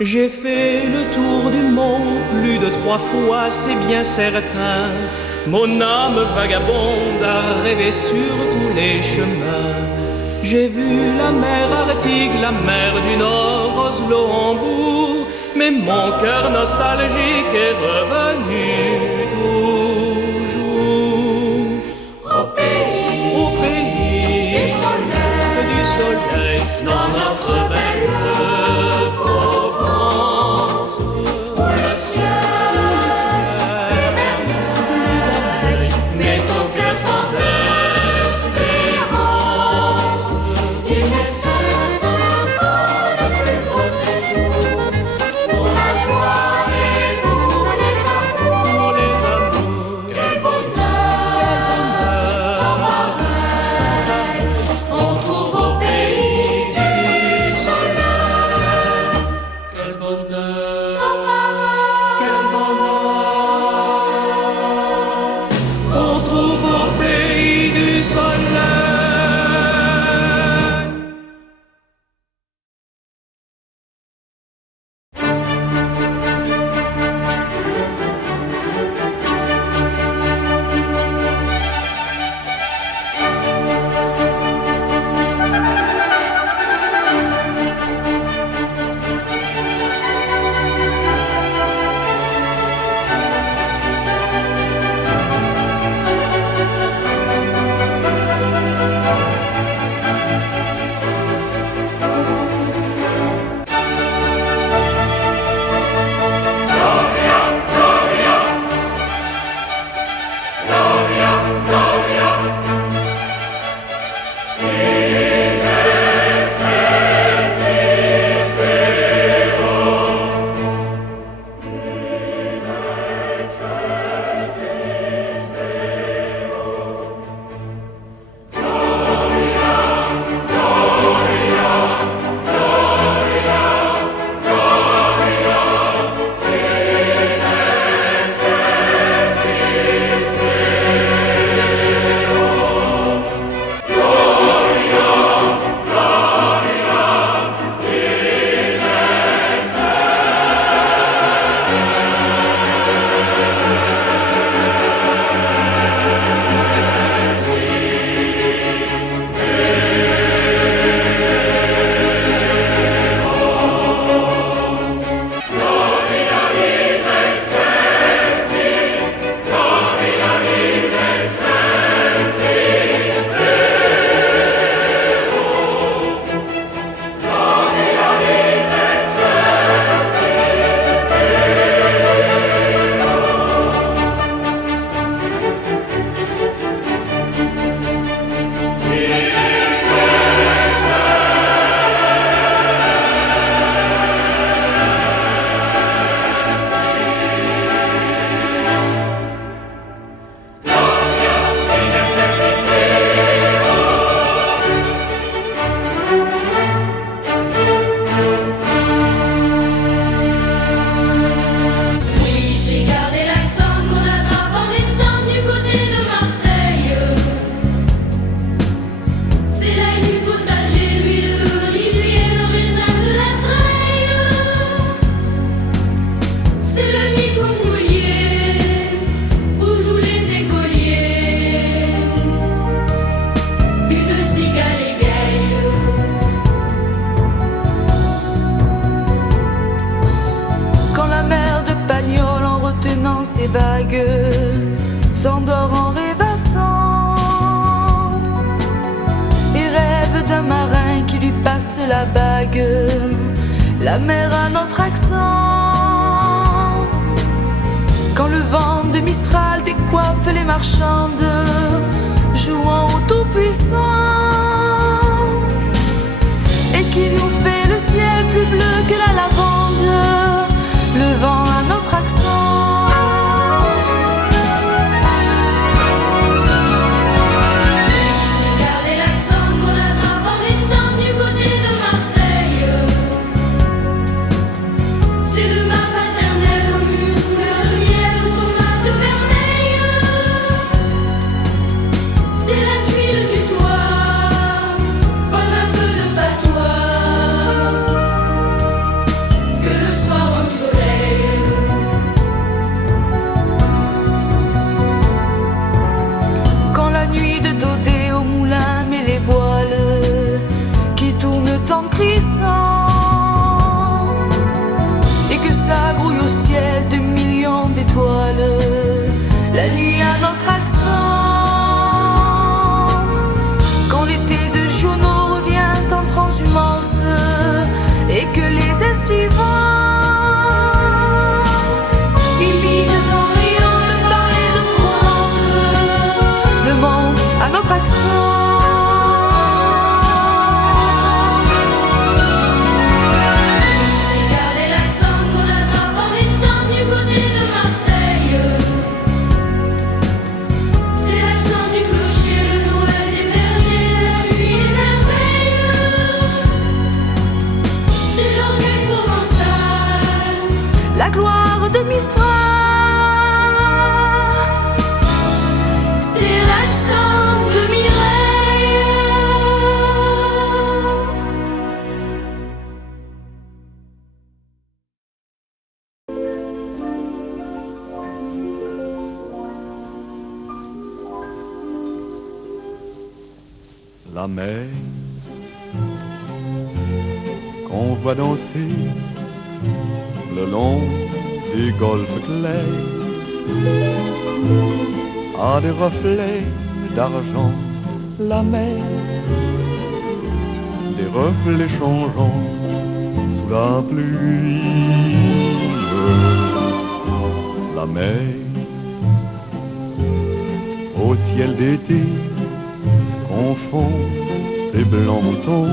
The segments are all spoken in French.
J'ai fait le tour du monde plus de 3 fois, c'est bien certain. Mon âme vagabonde a rêvé sur tous les chemins. J'ai vu la mer Arctique, la mer du Nord, Oslo, Hambourg, mais mon cœur nostalgique est revenu toujours au pays du soleil, dans notre belle Provence, où le ciel est vermeil, met au cœur tant d'espérance. Il essaie de pas le plus beau séjour, pour la joie et pour les amours. Quel bonheur sans pareil, on trouve au pays du soleil. Quel bonheur sans pareil, quel bonheur on trouve au pays du soleil. S'endort en rêvassant et rêve d'un marin qui lui passe la bague. La mer a notre accent. Quand le vent de Mistral décoiffe les marchandes, jouant au tout-puissant, et qui nous fait le ciel plus bleu que la lavande, le vent a notre accent. C'est la tuile du toit. étoiles, la nuit à notre accent. Quand l'été de journaux revient en transhumance et que les estivants imitent en riant le ballet de Provence, le monde à notre accent. La gloire de Mistral, c'est l'accent de Mireille. La mer qu'on voit danser le long des golfes clairs a des reflets d'argent, la mer, des reflets changeants sous la pluie. La mer au ciel d'été confond ses blancs moutons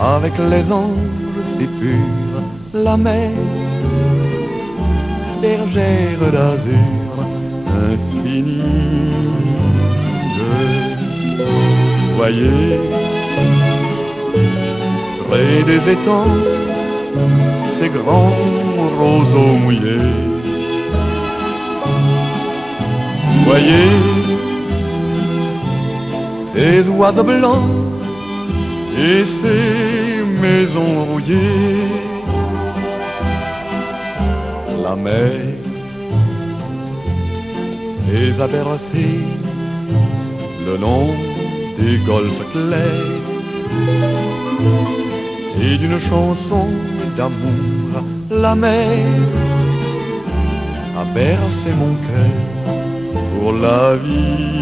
avec les anges, c'est pur, la mer, bergère d'azur infinie. Voyez, près des étangs, ces grands roseaux mouillés. Voyez, ces oiseaux blancs et ces maisons rouillées. La mer les a bercés le long des golfes clairs et d'une chanson d'amour. La mer a bercé mon cœur pour la vie.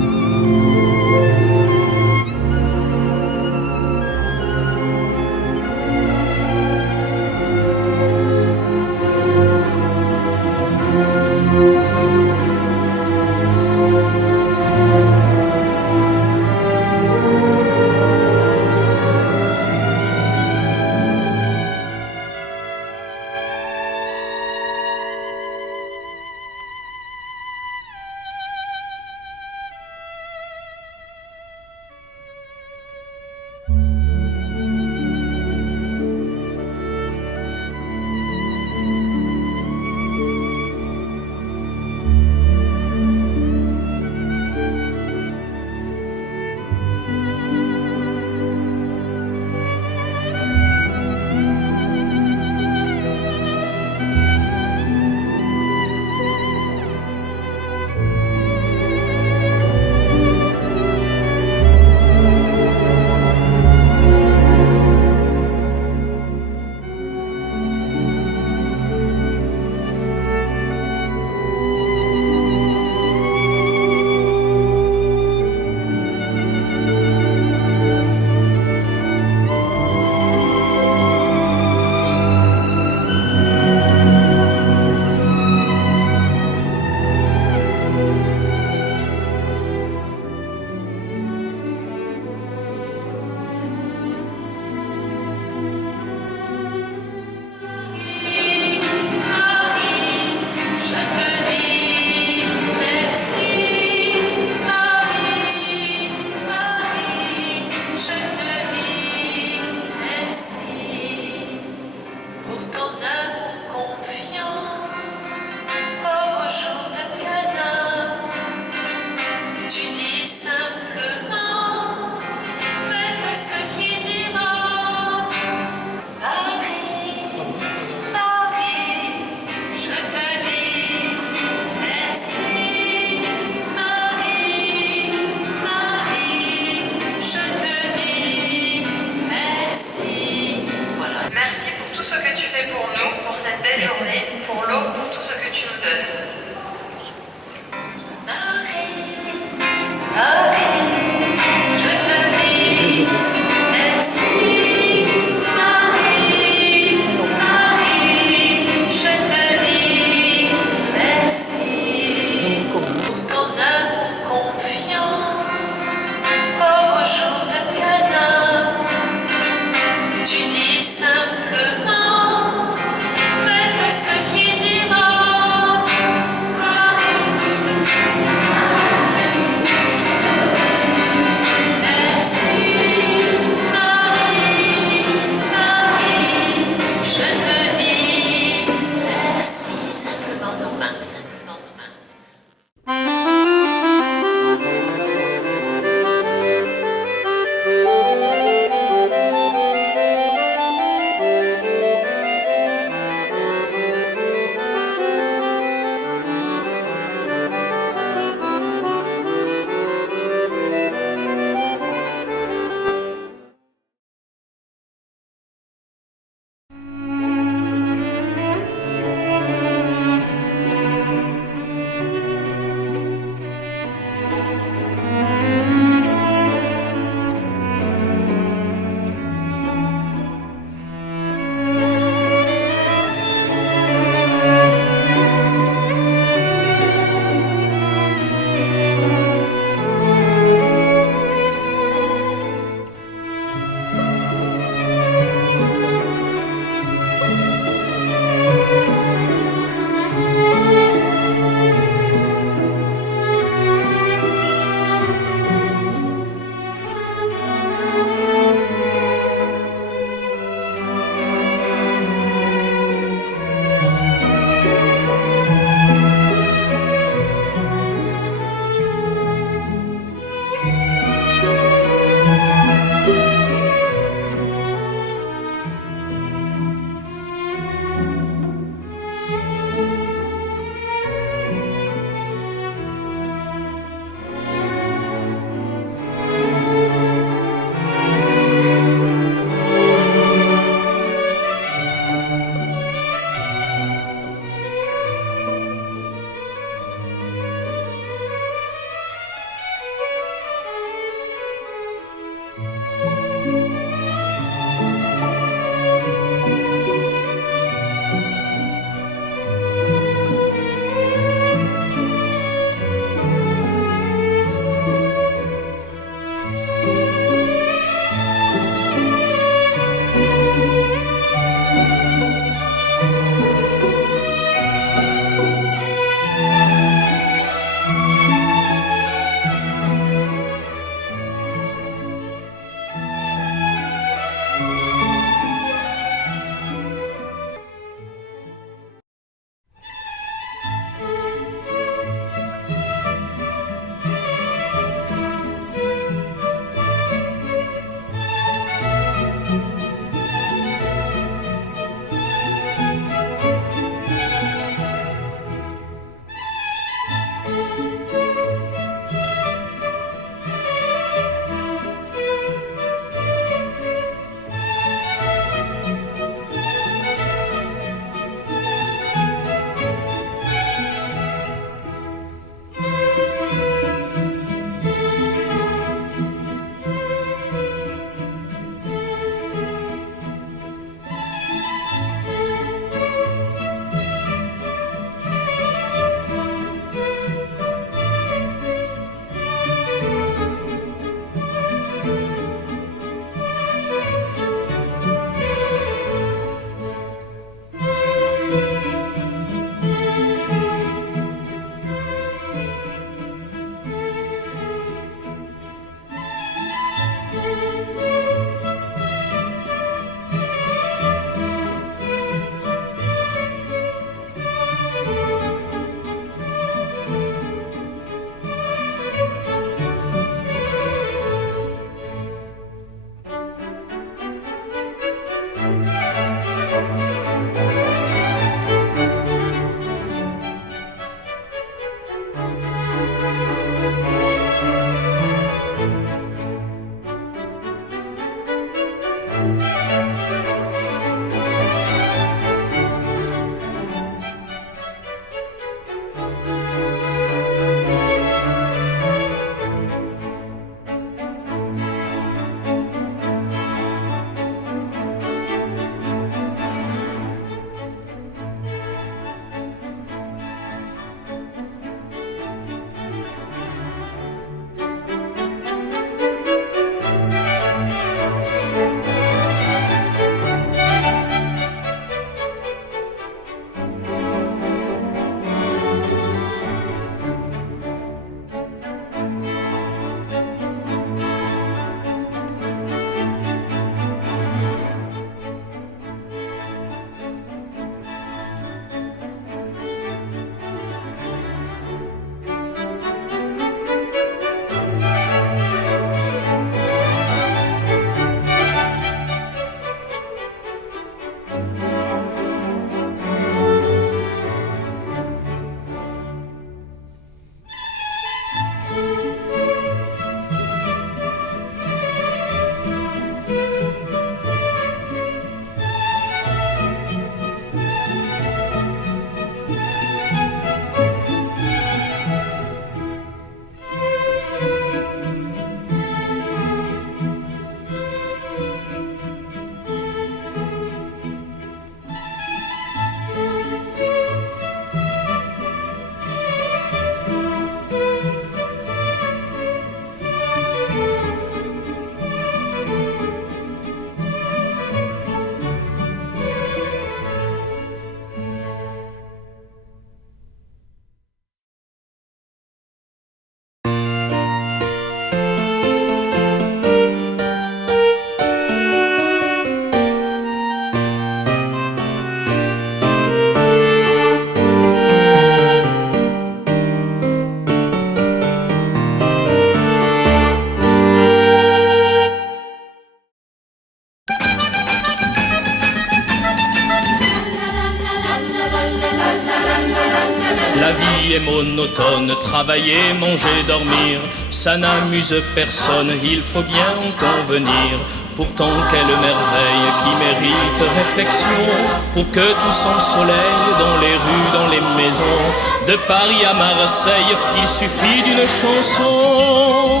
La vie est monotone, travailler, manger, dormir, ça n'amuse personne, il faut bien en convenir. Pourtant quelle merveille qui mérite réflexion, pour que tout s'ensoleille dans les rues, dans les maisons. De Paris à Marseille, il suffit d'une chanson.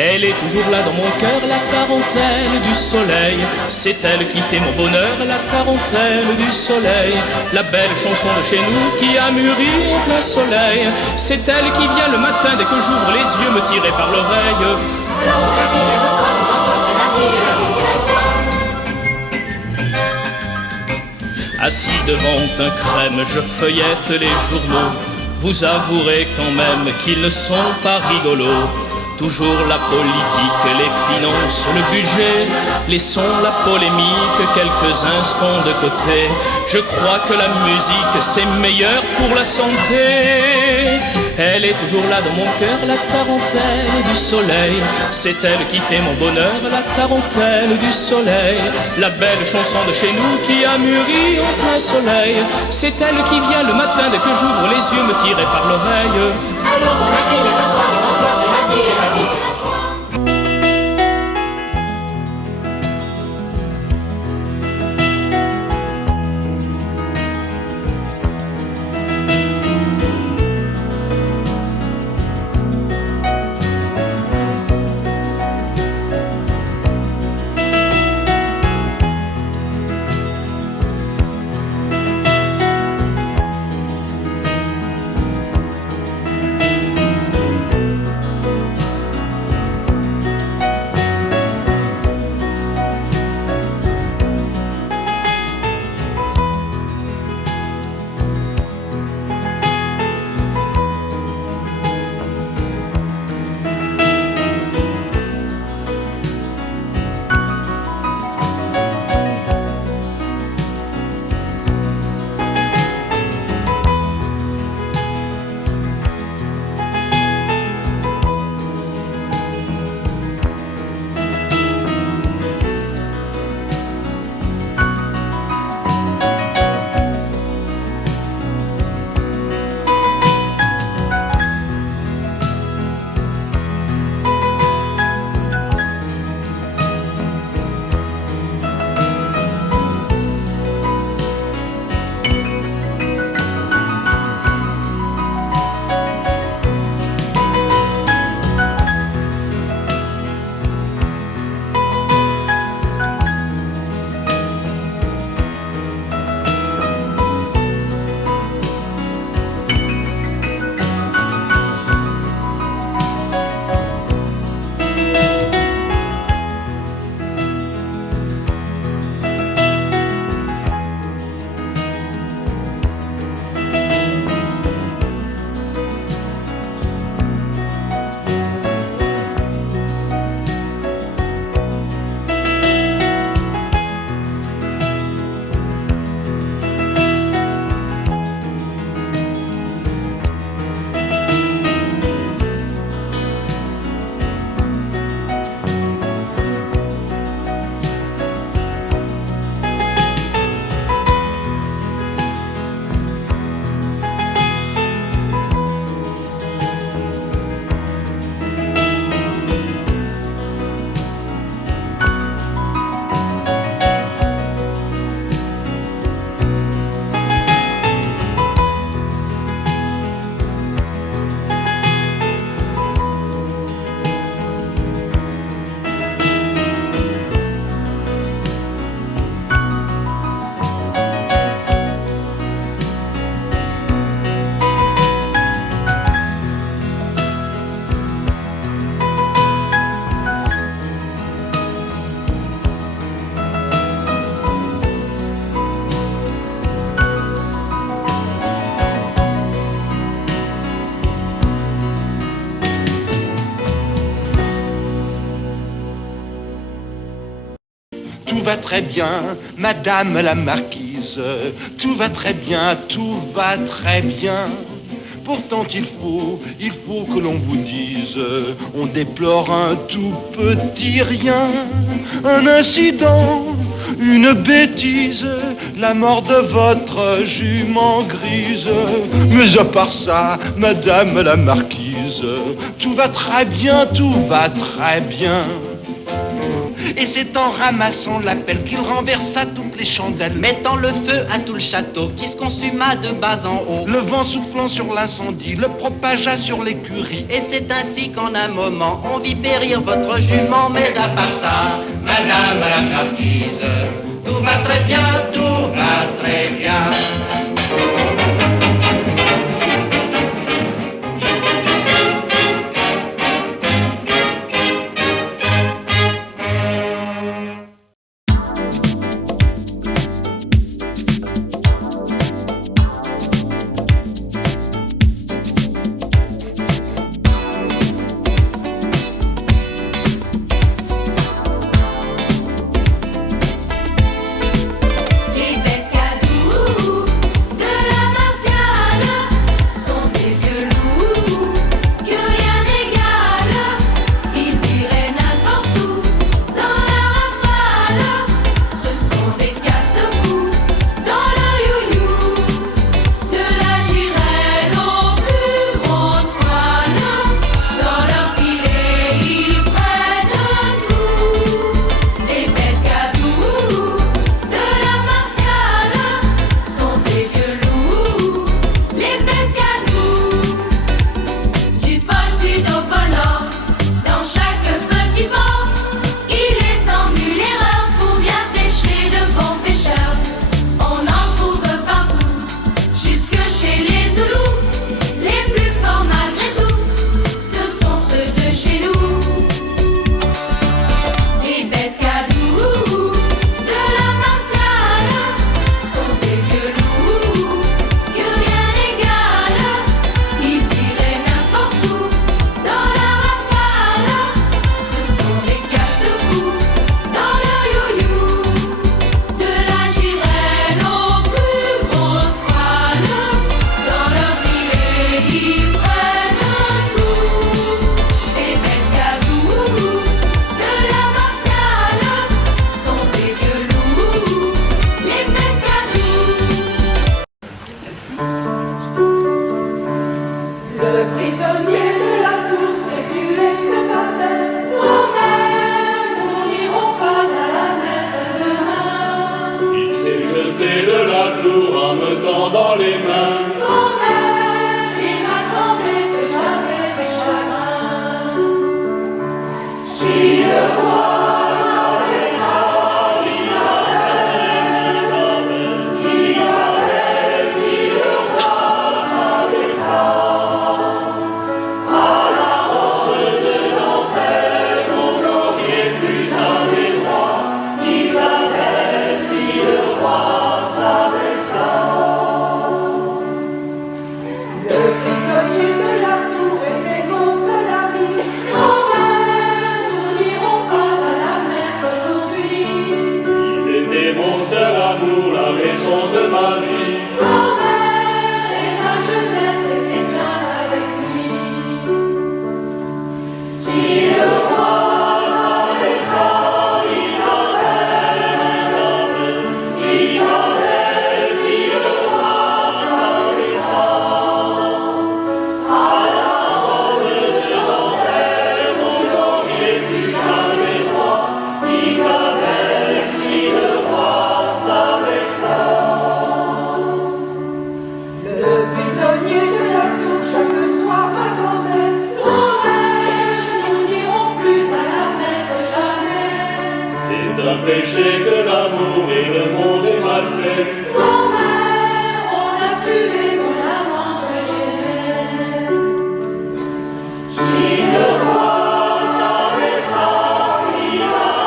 Elle est toujours là dans mon cœur, la tarentelle du soleil. C'est elle qui fait mon bonheur, la tarentelle du soleil. La belle chanson de chez nous qui a mûri au plein soleil. C'est elle qui vient le matin dès que j'ouvre les yeux me tirer par l'oreille. Assis devant un crème, je feuillette les journaux. Vous avouerez quand même qu'ils ne sont pas rigolos. Toujours la politique, les finances, le budget, laissons la polémique quelques instants de côté. Je crois que la musique c'est meilleur pour la santé. Elle est toujours là dans mon cœur, la tarentelle du soleil. C'est elle qui fait mon bonheur, la tarentelle du soleil. La belle chanson de chez nous qui a mûri au plein soleil. C'est elle qui vient le matin dès que j'ouvre les yeux me tirer par l'oreille. Alors on a dit les vacances, on peut se la dire, la vie c'est la joie. Tout va très bien, madame la marquise. Tout va très bien, tout va très bien. Pourtant il faut que l'on vous dise, on déplore un tout petit rien, un incident une bêtise, la mort de votre jument grise. Mais à part ça, madame la marquise, tout va très bien, tout va très bien. Et c'est en ramassant la pelle qu'il renversa toutes les chandelles, mettant le feu à tout le château qui se consuma de bas en haut. Le vent soufflant sur l'incendie le propagea sur l'écurie. Et c'est ainsi qu'en un moment on vit périr votre jument. Mais à part ça, madame la marquise, tout va très bien, tout va très bien. dans les mains. Grand-mère, il m'a semblé que j'avais du chagrin. Si le roi savait ça, Isabelle, si le roi savait ça, à la robe de dentelle, vous n'auriez plus jamais droit. Isabelle, si le roi savait ça. Le prisonnier de la tour était mon seul ami. Grand-mère, nous n'irons pas à la messe aujourd'hui. Ils étaient mon seul amour, la raison de ma vie. Grand-mère, et ma jeunesse était bien avec lui. Si le roi savait ça, Isabelle, si le roi savait ça. Le prisonnier de la tour chaque soir répondait: Grand-mère, nous n'irons plus à la messe jamais. C'est un péché que l'amour et le monde est mal fait. Grand-mère, on a tué mon amant que j'aimais. Si le roi savait ça, Isabelle,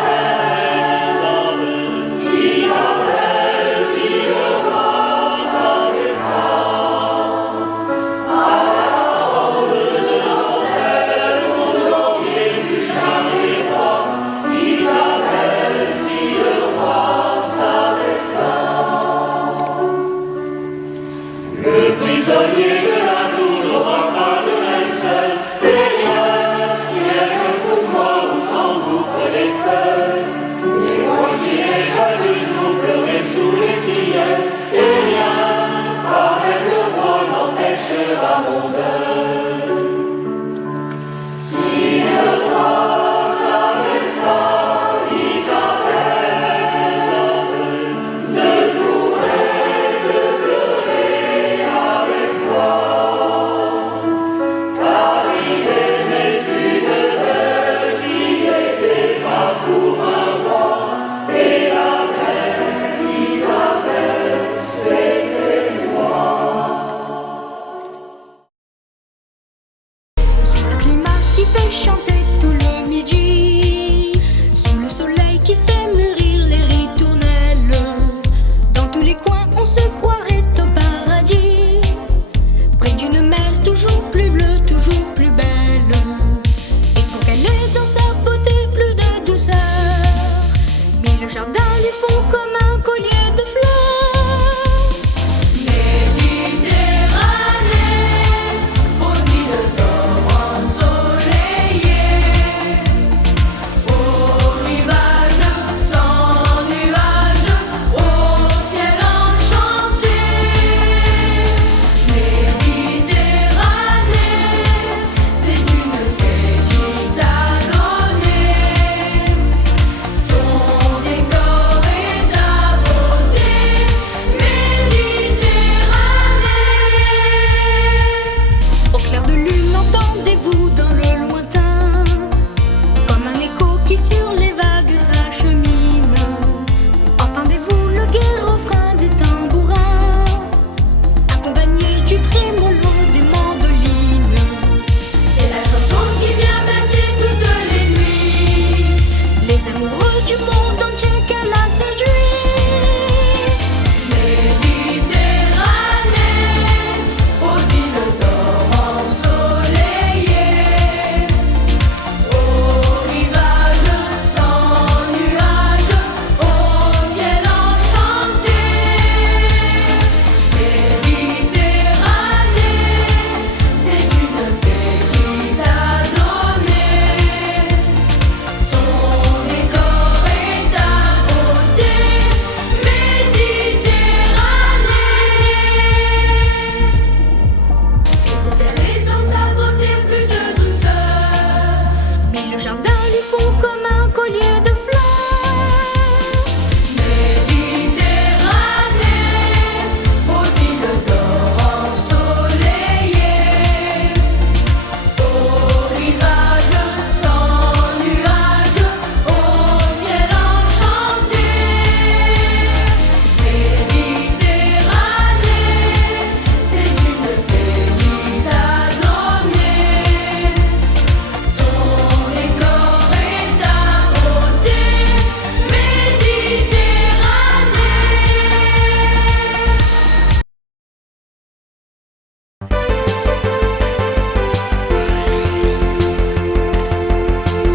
si le roi savait ça. À la robe de dentelle, vous n'auriez plus jamais droit. Isabelle, si le roi savait ça. du monde entier qu'elle a séduit. Méditerranée, aux îles d'or ensoleillées, aux rivages sans nuages, au ciel enchanté. Méditerranée, c'est une fée qui t'a donné son décor et ta beauté. Méditerranée, elle est dans sa beauté plus de douceur, mais le jardin lui font comme un collier de fleurs. Méditerranée, aux îles d'or ensoleillées, aux rivages sans nuages, au ciel enchanté. Méditerranée, c'est une fée qui t'a donné son décor et ta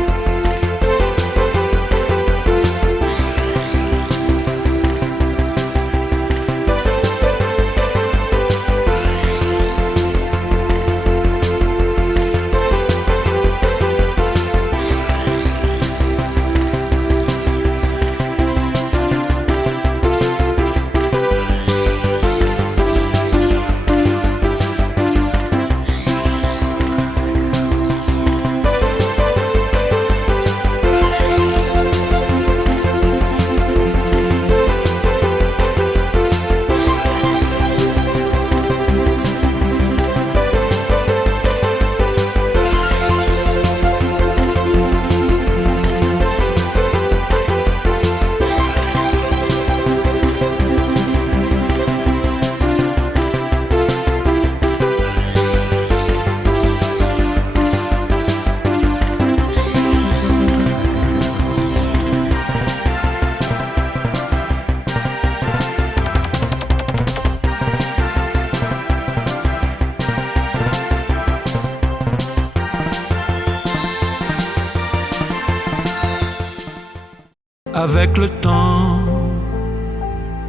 beauté.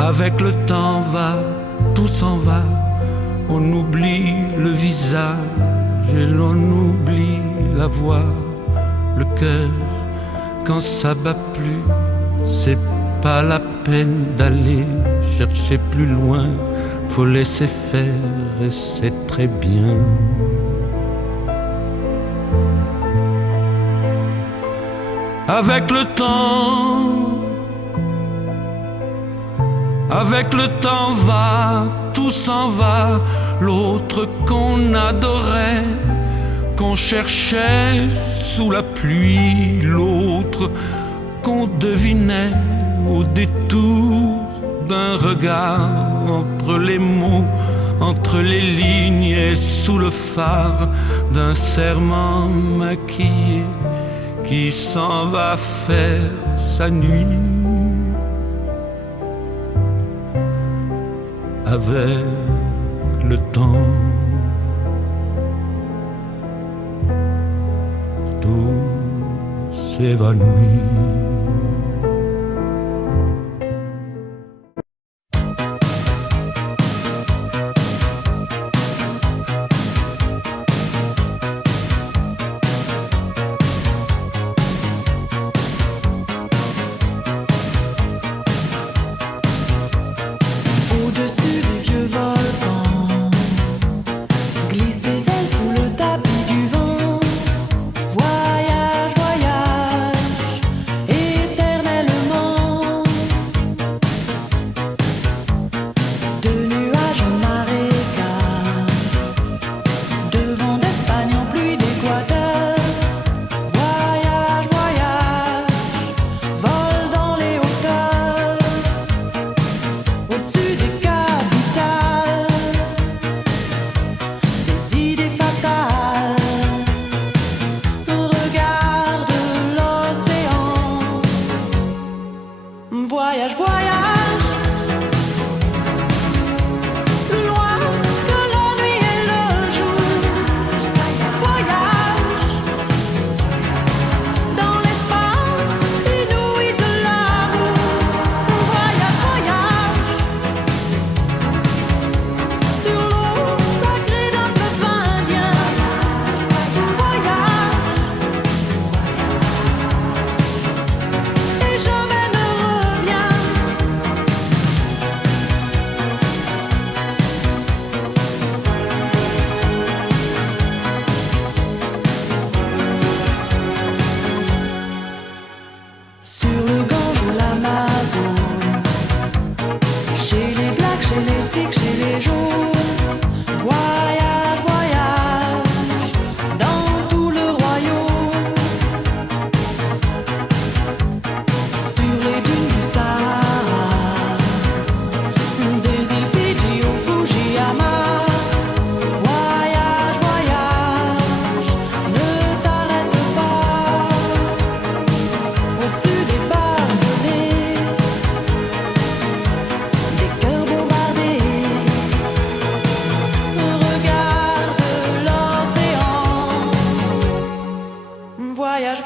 Avec le temps va, tout s'en va. On oublie le visage et l'on oublie la voix, le cœur. Quand ça bat plus, c'est pas la peine d'aller chercher plus loin. Faut laisser faire et c'est très bien. Avec le temps va, tout s'en va. L'autre qu'on adorait, qu'on cherchait sous la pluie, l'autre qu'on devinait au détour d'un regard, entre les mots, entre les lignes et sous le phare d'un serment maquillé qui s'en va faire sa nuit. Avec le temps, tout s'évanouit. Voyage, voyage,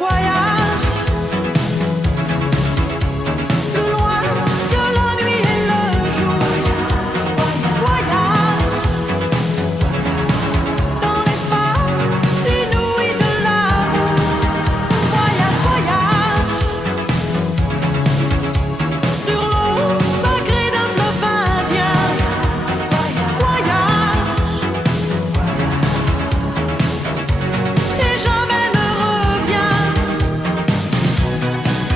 voyage.